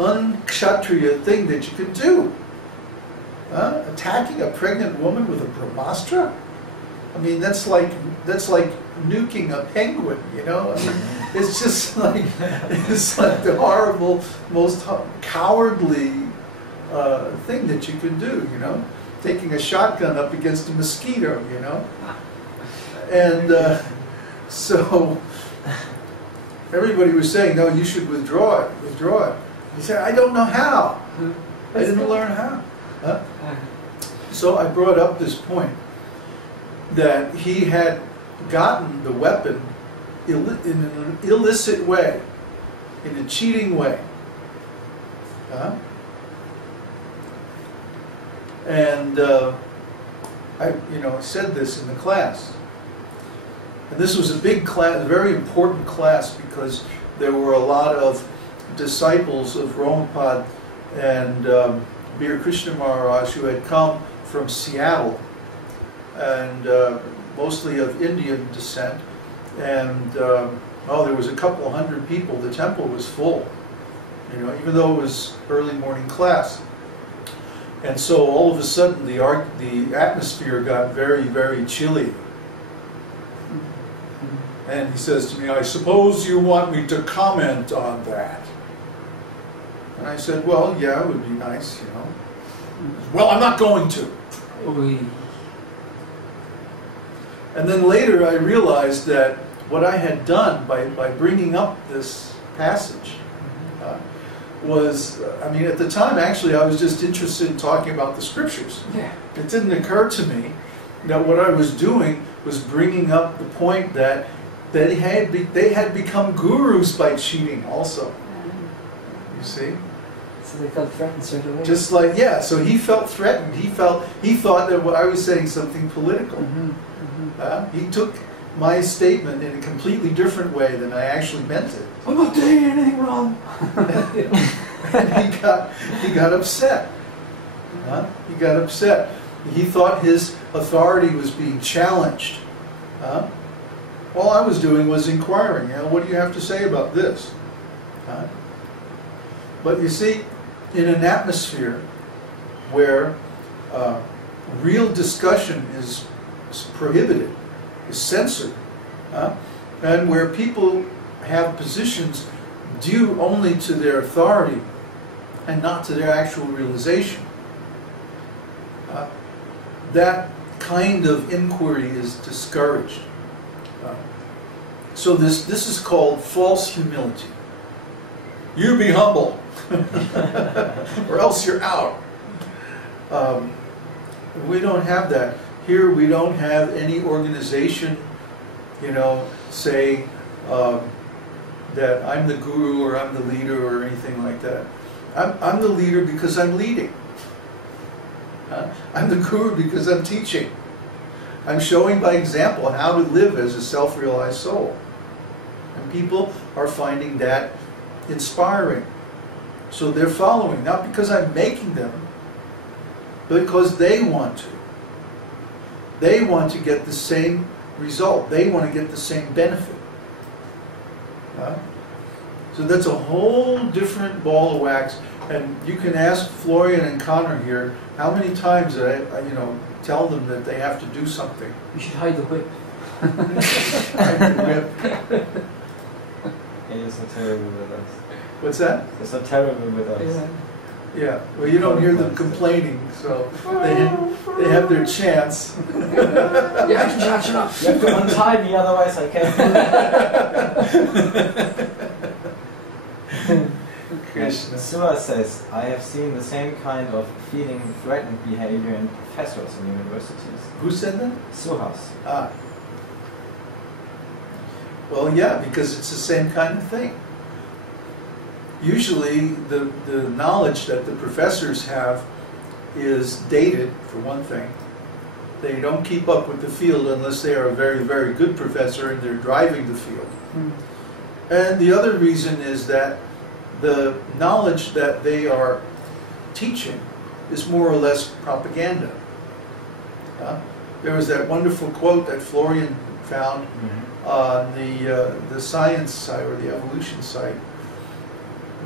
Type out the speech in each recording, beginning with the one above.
unkshatriya thing that you could do. Attacking a pregnant woman with a brahmastra? I mean, that's like nuking a penguin, you know? I mean, it's just like, it's like the horrible, most cowardly thing that you can do, you know? Taking a shotgun up against a mosquito, you know? And so everybody was saying, no, you should withdraw it, withdraw it. He said, I don't know how. I didn't learn how. Huh? So I brought up this point that he had gotten the weapon in an illicit way, in a cheating way. And I said this in the class. And this was a big class, a very important class, because there were a lot of disciples of Ramapada and Bir Krishna Maharaj who had come from Seattle, and mostly of Indian descent. And there was a couple hundred people. The temple was full, you know, even though it was early morning class. And so all of a sudden the atmosphere got very, very chilly. And he says to me, I suppose you want me to comment on that. And I said, well, yeah, it would be nice, you know. Well, I'm not going to. And then later I realized that what I had done by bringing up this passage was, I mean, at the time actually I was just interested in talking about the scriptures. Yeah. It didn't occur to me that what I was doing was bringing up the point that they had become gurus by cheating also. You see? So they felt threatened straight away. Just like, yeah, so he felt threatened. He thought that I was saying something political. He took my statement in a completely different way than I actually meant it. I'm not doing anything wrong. And he got upset. He got upset. He thought his authority was being challenged. All I was doing was inquiring, you know, what do you have to say about this? But you see, in an atmosphere where real discussion is prohibited, is censored, and where people have positions due only to their authority and not to their actual realization, that kind of inquiry is discouraged. So this is called false humility. You be humble, or else you're out. We don't have that. Here we don't have any organization, you know, say that I'm the guru or I'm the leader or anything like that. I'm the leader because I'm leading. I'm the guru because I'm teaching. I'm showing by example how to live as a self-realized soul. And people are finding that inspiring. So they're following, not because I'm making them, but because they want to. They want to get the same result. They want to get the same benefit. So that's a whole different ball of wax. And you can ask Florian and Connor here, how many times did I tell them that they have to do something? You should hide the whip. Hide the whip. You're so terrible with us. What's that? You're so terrible with us. Yeah. Yeah, well, you don't hear them complaining, so they have their chance. Yeah, shut up. You have to untie me, otherwise I can't. Krishna. Sua says, I have seen the same kind of feeling threatened behavior in professors in universities. Who said that? Suhas. Ah. Well, yeah, because it's the same kind of thing. Usually the knowledge that the professors have is dated, for one thing. They don't keep up with the field unless they are a very, very good professor and they're driving the field. And the other reason is that the knowledge that they are teaching is more or less propaganda. There was that wonderful quote that Florian found on the science site or the evolution site,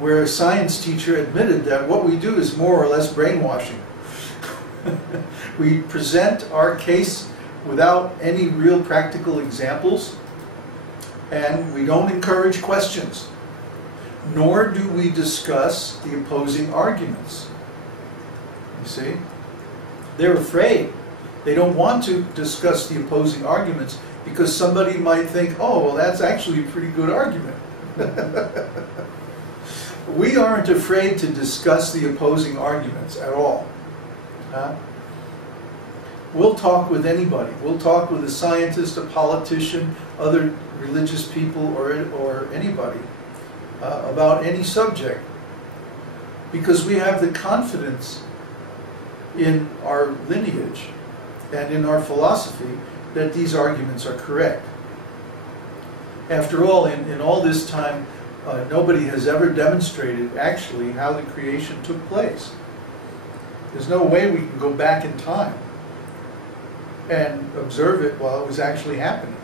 where a science teacher admitted that what we do is more or less brainwashing. We present our case without any real practical examples, and we don't encourage questions, nor do we discuss the opposing arguments. You see? They're afraid. They don't want to discuss the opposing arguments because somebody might think, oh, well, that's actually a pretty good argument. We aren't afraid to discuss the opposing arguments at all. We'll talk with anybody. We'll talk with a scientist, a politician, other religious people, or anybody about any subject, because we have the confidence in our lineage and in our philosophy that these arguments are correct. After all, in all this time, nobody has ever demonstrated actually how the creation took place. There's no way we can go back in time and observe it while it was actually happening.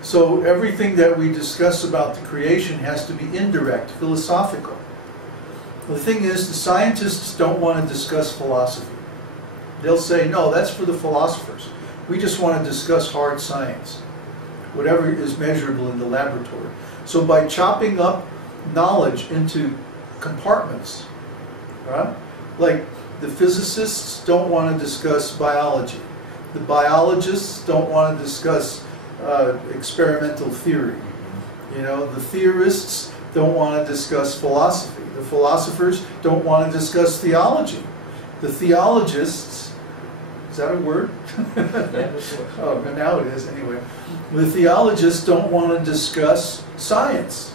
So everything that we discuss about the creation has to be indirect, philosophical. The thing is, the scientists don't want to discuss philosophy. They'll say, no, that's for the philosophers. We just want to discuss hard science, whatever is measurable in the laboratory. So by chopping up knowledge into compartments, right? Like the physicists don't want to discuss biology. The biologists don't want to discuss experimental theory. You know, the theorists don't want to discuss philosophy. The philosophers don't want to discuss theology. The theologists, is that a word? Yeah, that's a word. Oh, but now it is anyway. The theologists don't want to discuss science.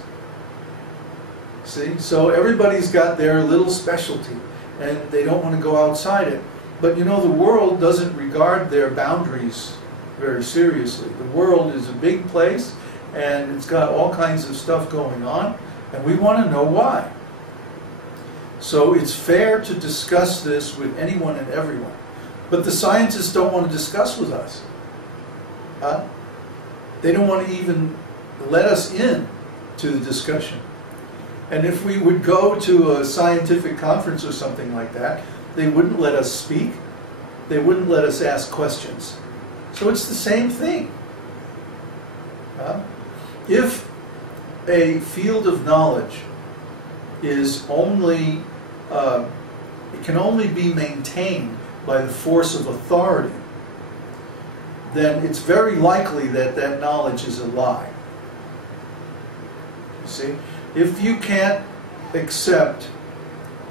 See? So everybody's got their little specialty, and they don't want to go outside it. But you know, the world doesn't regard their boundaries very seriously. The world is a big place, and it's got all kinds of stuff going on, and we want to know why. So it's fair to discuss this with anyone and everyone. But the scientists don't want to discuss with us. They don't want to even let us in to the discussion. And if we would go to a scientific conference or something like that, they wouldn't let us speak. They wouldn't let us ask questions. So it's the same thing. If a field of knowledge is only, it can only be maintained by the force of authority, then it's very likely that that knowledge is a lie. You see? If you can't accept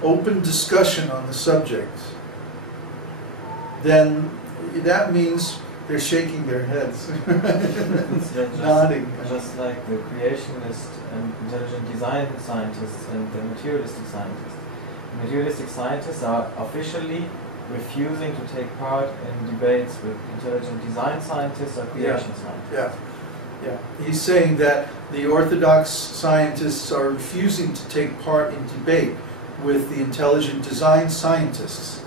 open discussion on the subject, then that means they're shaking their heads, nodding. Just like the creationist and intelligent design scientists and the materialistic scientists. The materialistic scientists are officially refusing to take part in debates with intelligent design scientists or creation scientists. Yeah. He's saying that the orthodox scientists are refusing to take part in debate with the intelligent design scientists.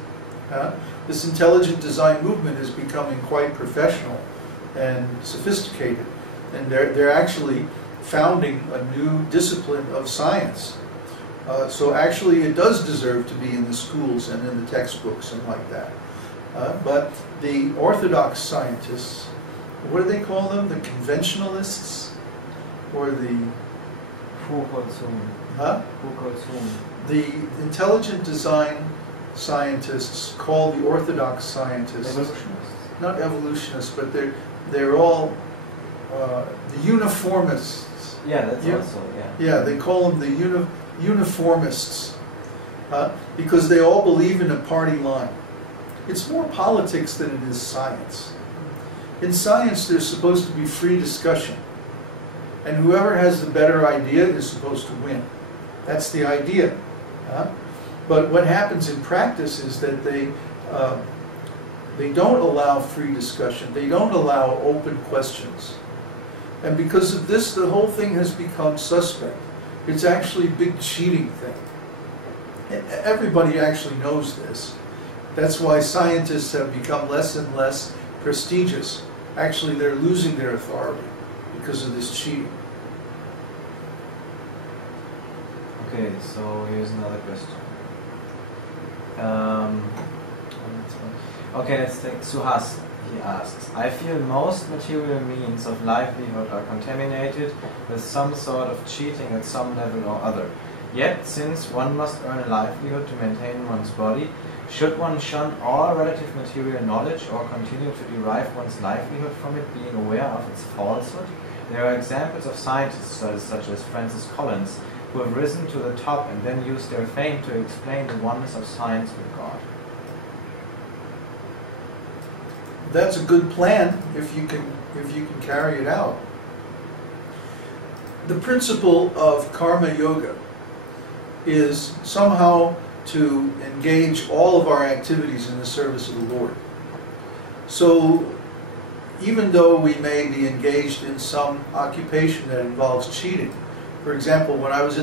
This intelligent design movement is becoming quite professional and sophisticated, and they're actually founding a new discipline of science. So actually it does deserve to be in the schools and in the textbooks and like that. But the orthodox scientists, what do they call them? The conventionalists? Or the... Who calls whom? Huh? Who calls whom? The intelligent design scientists call the orthodox scientists... Evolutionists. Not evolutionists, but they're all the uniformists. Yeah, that's also, yeah. Yeah, they call them the uniformists. Because they all believe in a party line. It's more politics than it is science. In science, there's supposed to be free discussion. And whoever has the better idea is supposed to win. That's the idea. But what happens in practice is that they don't allow free discussion. They don't allow open questions. And because of this, the whole thing has become suspect. It's actually a big cheating thing. Everybody actually knows this. That's why scientists have become less and less prestigious. Actually, they're losing their authority because of this cheating. Okay, so here's another question. Okay, let's take Suhas. He asks, I feel most material means of livelihood are contaminated with some sort of cheating at some level or other. Yet, since one must earn a livelihood to maintain one's body, should one shun all relative material knowledge or continue to derive one's livelihood from it, being aware of its falsehood? There are examples of scientists such as Francis Collins, who have risen to the top and then used their fame to explain the oneness of science with God. That's a good plan if you can carry it out. The principle of karma yoga is somehow to engage all of our activities in the service of the Lord. So even though we may be engaged in some occupation that involves cheating, for example, when I was in